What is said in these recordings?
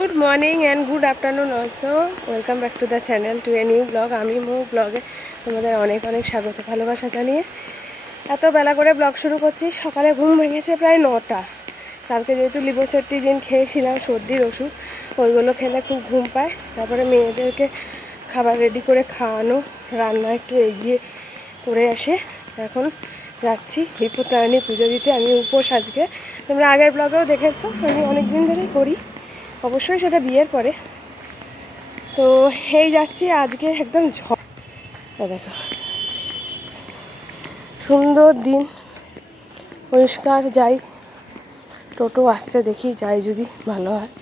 Good morning and good afternoon also. Welcome back to the channel to a new vlog. আমি মো ব্লগে তোমাদের অনেক অনেক স্বাগত ভালোবাসা জানিয়ে এত বেলা করে ব্লগ শুরু করছি। সকালে ঘুম ভেঙেছে প্রায় 9টা। কালকে যেহেতু লিভোসেট্রিজিন খেয়েছিলাম সর্দির ওষুধ, ওইগুলো খেলে খুব ঘুম পায়। তারপরে মেয়েদেরকে খাবার রেডি করে খাওয়ানো, রান্না একটু এগিয়ে করে আসে। এখন যাচ্ছি বিপত্তারিণী পুজো দিতে। আমি উপোস আজকে, তোমরা আগের ব্লগেও দেখেছো। আমি অনেক দিন ধরেই করি, অবশ্যই সেটা বিয়ের পরে। তো এই যাচ্ছি আজকে, একদম ঝড়। দেখো সুন্দর দিন, পরিষ্কার। যাই, টোটো আসছে, দেখি যাই, যদি ভালো হয়।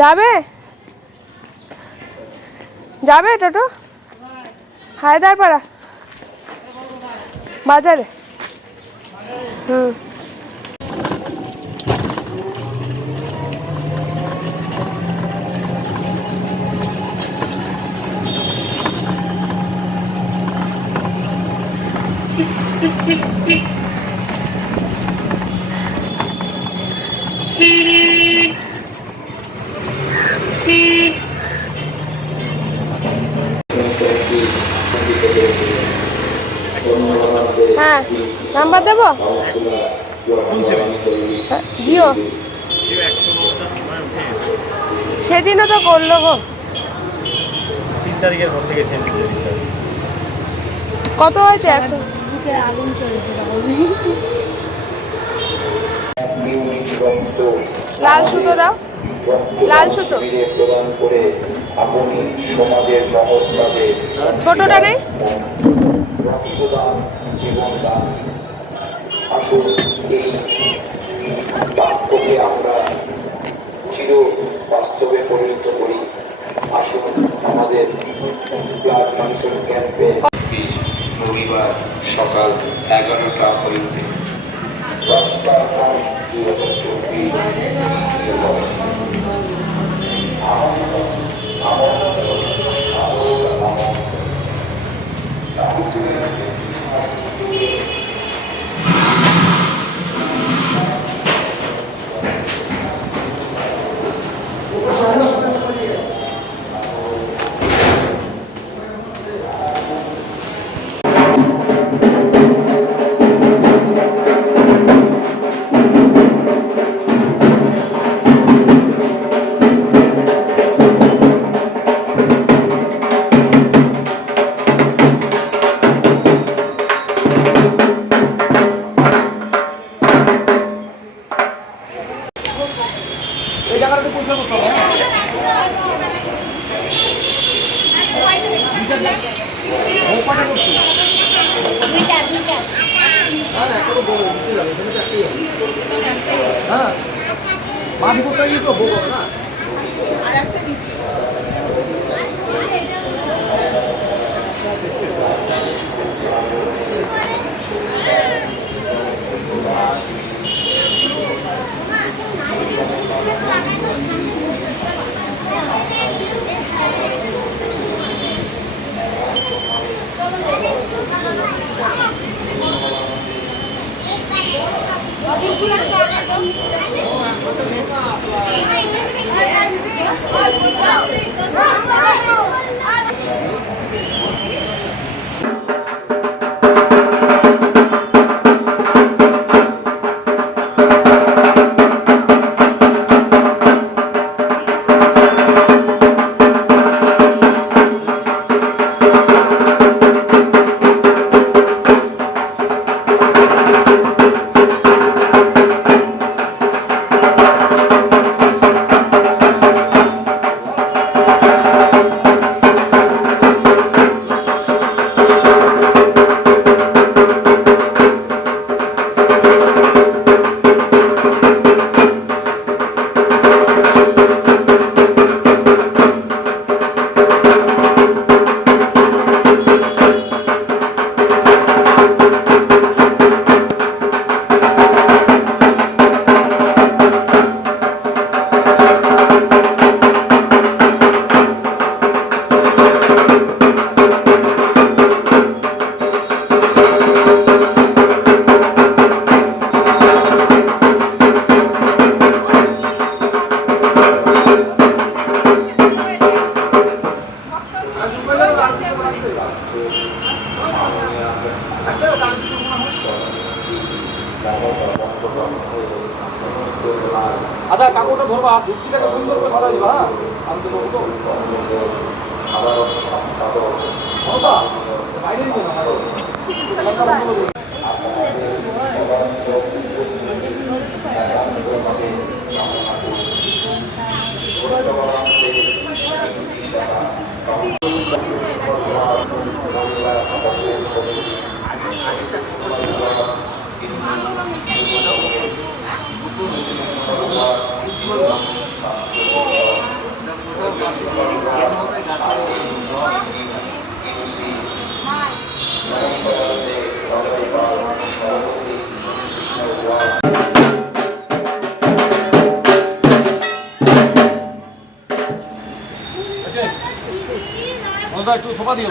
যাবে যাবে টোটো হায়দারপাড়া বাজারে। হ্যাঁ, নাম্বার দেবো। জিও সেদিনও তো করলো গো। 3 তারিখের পর থেকে কত হয়েছে? 100 আগুন চলছে। লাল সুতো দাও, লাল সুতো। ছোটটা নেই? আমরা চির বাস্তবে পরিণত করি। আসুন আমাদের ব্লাড ডোনেশন ক্যাম্পে রবিবার সকাল 11টা হইতে 2024 আচ্ছা কাকুটা ধরবা ধুপচিটাকে সুন্দর করে সাজাই দিবা। হ্যাঁ আমি তো বলবো ধরবা বাইরে নিয়ে না একটু ছোপা দিও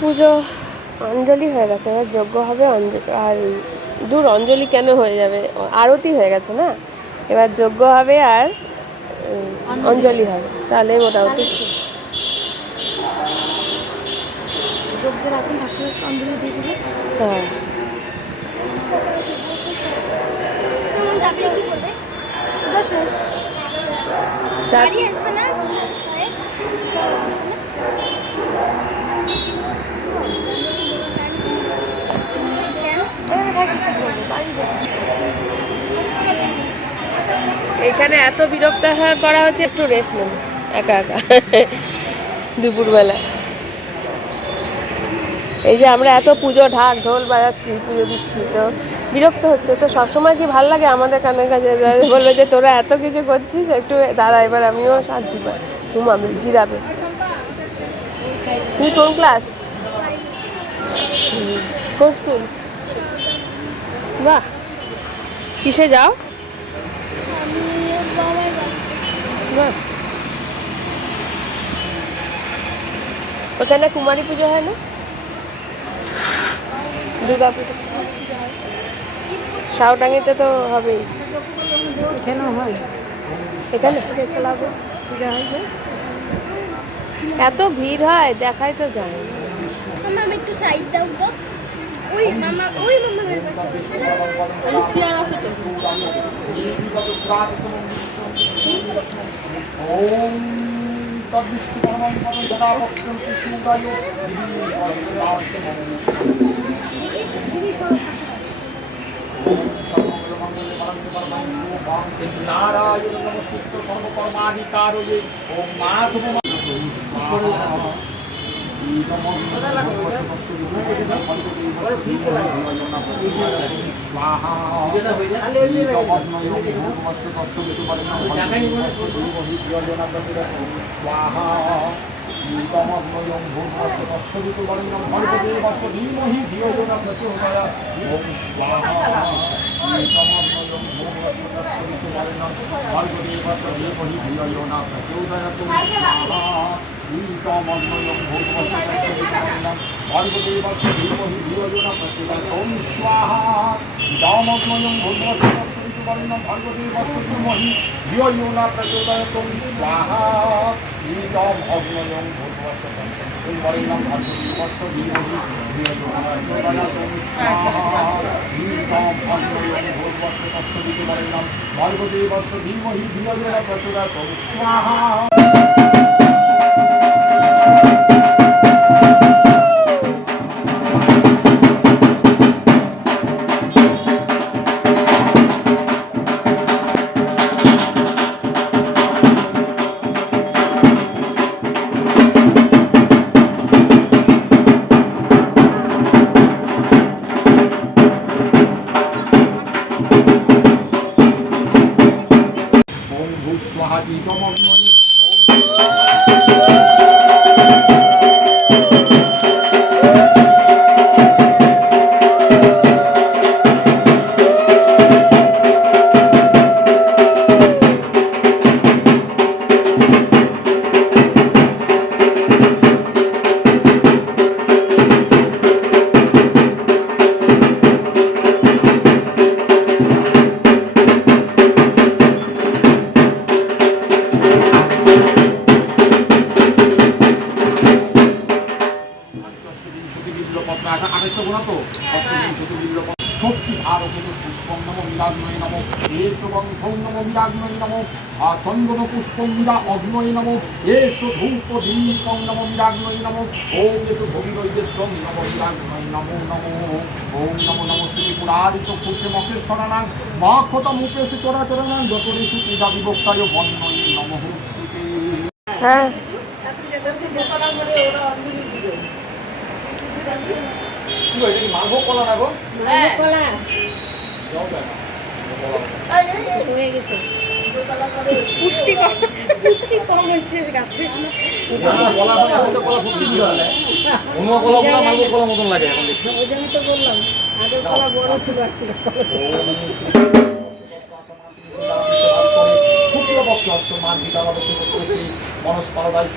পুজো অঞ্জলি হয়ে গেছে, এবার যজ্ঞ হবে। আর দূর অঞ্জলি কেন হয়ে যাবে, আরতি হয়ে গেছে না, এবার যজ্ঞ হবে আর অঞ্জলি হবে, তাহলে মোটামুটি শেষ। হ্যাঁ শেষ। এখানে এত বিরক্ত করা হচ্ছে, একটু রেস্ট নেব একা একা দুপুরবেলা। এই যে আমরা এত পুজো ঢাক ঢোল বাজাচ্ছি, পুজো দিচ্ছি, তো বিরক্ত হচ্ছে। তো সবসময় কি ভাল লাগে আমাদের কানের কাছে বলবে যে তোরা এত কিছু করছিস, একটু দাঁড়া, এবার আমিও শান্তি পাই, ঘুমাবে, জিরাবে। তুমি কোন ক্লাস, কোন স্কুল? বাহ, কিসে যাও? বাহ, ওখানে কুমারী পুজো হয় না, দুর্গা পুজো? শাওটাঙ্গিতে তো হবেই। এখানেও হয়, এখানে পূজা হয়, এত ভিড় হয়, দেখাই তো যায়। একটু সাইড দাও তো, ওই মামা, ওই মামার পাশে ওই চেয়ার আছে তো। নারায়ণ নমস্কৃত্য সর্বকর্মাধিকারয়ে ওম মাধব চন্দন পুষ্পম বিরা অগ্নয় নম এস ধূপ দীপং নম বিরাগ্নয় নম ওম এস ভগীরৈদ্যম নম বিরাগ্নয় নমো নমো ওম নমো নমো ত্রিপুরাদিত খুশে মহেশ্বরানাং মাক্ষত মুকেশে চরাচরণাং যতরেষু পূজা বিভক্তায় বন্নয় নমঃ স্তুতে। হ্যাঁ মালভোগ কলা না গো পুষ্টি কম হচ্ছে গাছে। অন্য কলাগুলো মালভোগ কলার মতন লাগে এখন দেখছি। ওই জন্য তো বললাম আগের কলা বড় ছিল শুক্লপক্ষে অষ্টমান বিদ্যালয় মনস্পারদায়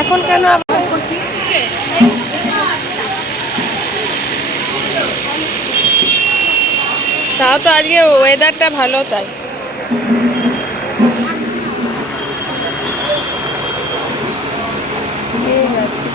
এখন কেন তাও তো আজকে ওয়েদারটা ভালো তাই। ঠিক আছে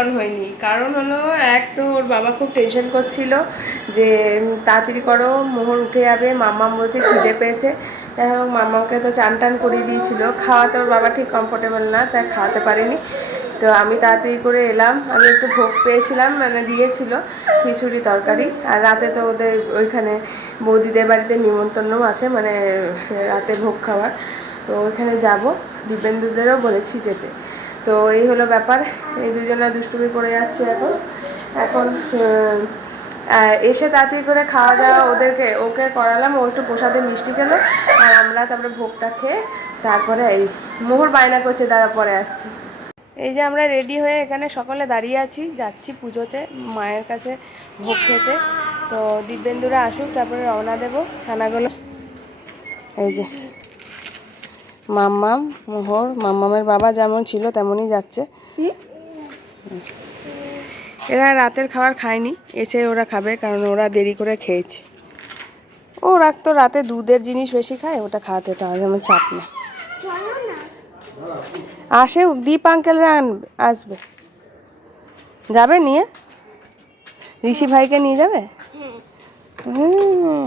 অন হয়নি, কারণ হলো এক তো ওর বাবা খুব টেনশন করছিল যে তাড়াতাড়ি করো মোহর উঠে যাবে, মাম্মাম বলছে খিদে পেয়েছে। যাই হোক মাম্মাকে তো চান টান করিয়ে দিয়েছিল, খাওয়াতে ওর বাবা ঠিক কমফোর্টেবল না, তাই খাওয়াতে পারিনি। তো আমি তাড়াতাড়ি করে এলাম, আমি একটু ভোগ পেয়েছিলাম, মানে দিয়েছিল খিচুড়ি তরকারি। আর রাতে তো ওদের ওইখানে বৌদিদের বাড়িতে নিমন্ত্রণও আছে, মানে রাতে ভোগ খাওয়ার, তো ওইখানে যাব, দিব্যেন্দুদেরও বলেছি যেতে। তো এই হলো ব্যাপার, এই দুজনা দুষ্টুমি করে যাচ্ছে এখন। এখন এসে তাড়াতাড়ি করে খাওয়া দাওয়া ওকে করালাম, ও একটু প্রসাদে মিষ্টি খেলো, আর আমরা তারপরে ভোগটা খেয়ে তারপরে এই মোহর বায়না করছে, দাঁড়া পরে আসছি। এই যে আমরা রেডি হয়ে এখানে সকলে দাঁড়িয়ে আছি, যাচ্ছি পুজোতে মায়ের কাছে ভোগ খেতে। তো দিব্যেন্দুরা আসুক তারপরে রওনা দেবো। ছানাগুলো এই যে মাম্মাম, মোহর, মাম্মামের বাবা যেমন ছিল তেমনই যাচ্ছে। এরা রাতের খাবার খায়নি, এসে ওরা খাবে, কারণ ওরা দেরি করে খেয়েছে। ওরা তো রাতে দুধের জিনিস বেশি খায়, ওটা খাওয়াতে তো হবে, আমার চাপ না। আসে দীপ আঙ্কেলরা আসবে, যাবে নিয়ে, ঋষি ভাইকে নিয়ে যাবে।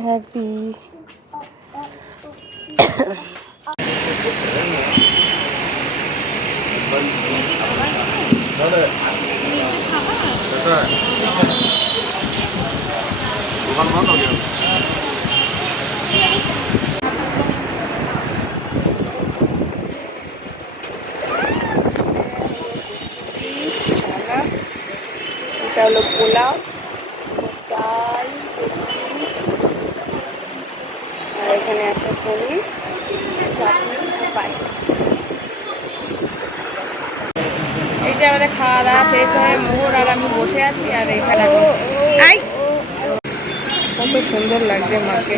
হ্যাপি দোকান বন্ধ হয়ে গেল। ছানা, এটা হলো পোলাও, ডাল, আর এখানে আছে পনির, চাটনি আর পায়েস। এই যে আমাদের খাওয়া দাওয়া শেষ হয়ে মোহর আর আমি বসে আছি, আর এখানে কত সুন্দর লাগছে মাকে।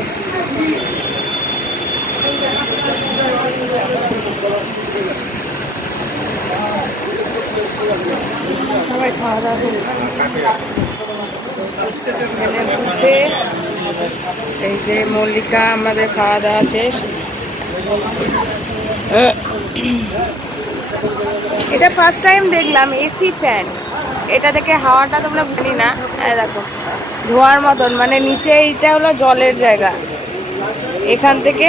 সবাই খাওয়া দাওয়া করছে। এই যে মল্লিকা, আমাদের খাওয়া দাওয়া শেষ। এটা ফার্স্ট টাইম দেখলাম এসি ফ্যান, এটা থেকে হাওয়াটা তোমরা বুঝি না, দেখো ধোয়ার মতন, মানে নিচে এইটা হলো জলের জায়গা, এখান থেকে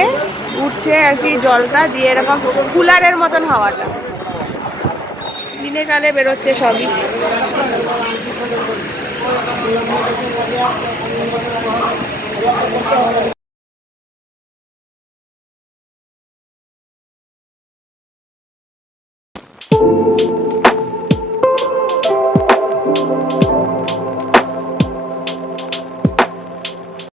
উঠছে আর কি জলটা দিয়ে, এরকম কুলারের মতন হাওয়াটা দিনে কালে বেরোচ্ছে সবই।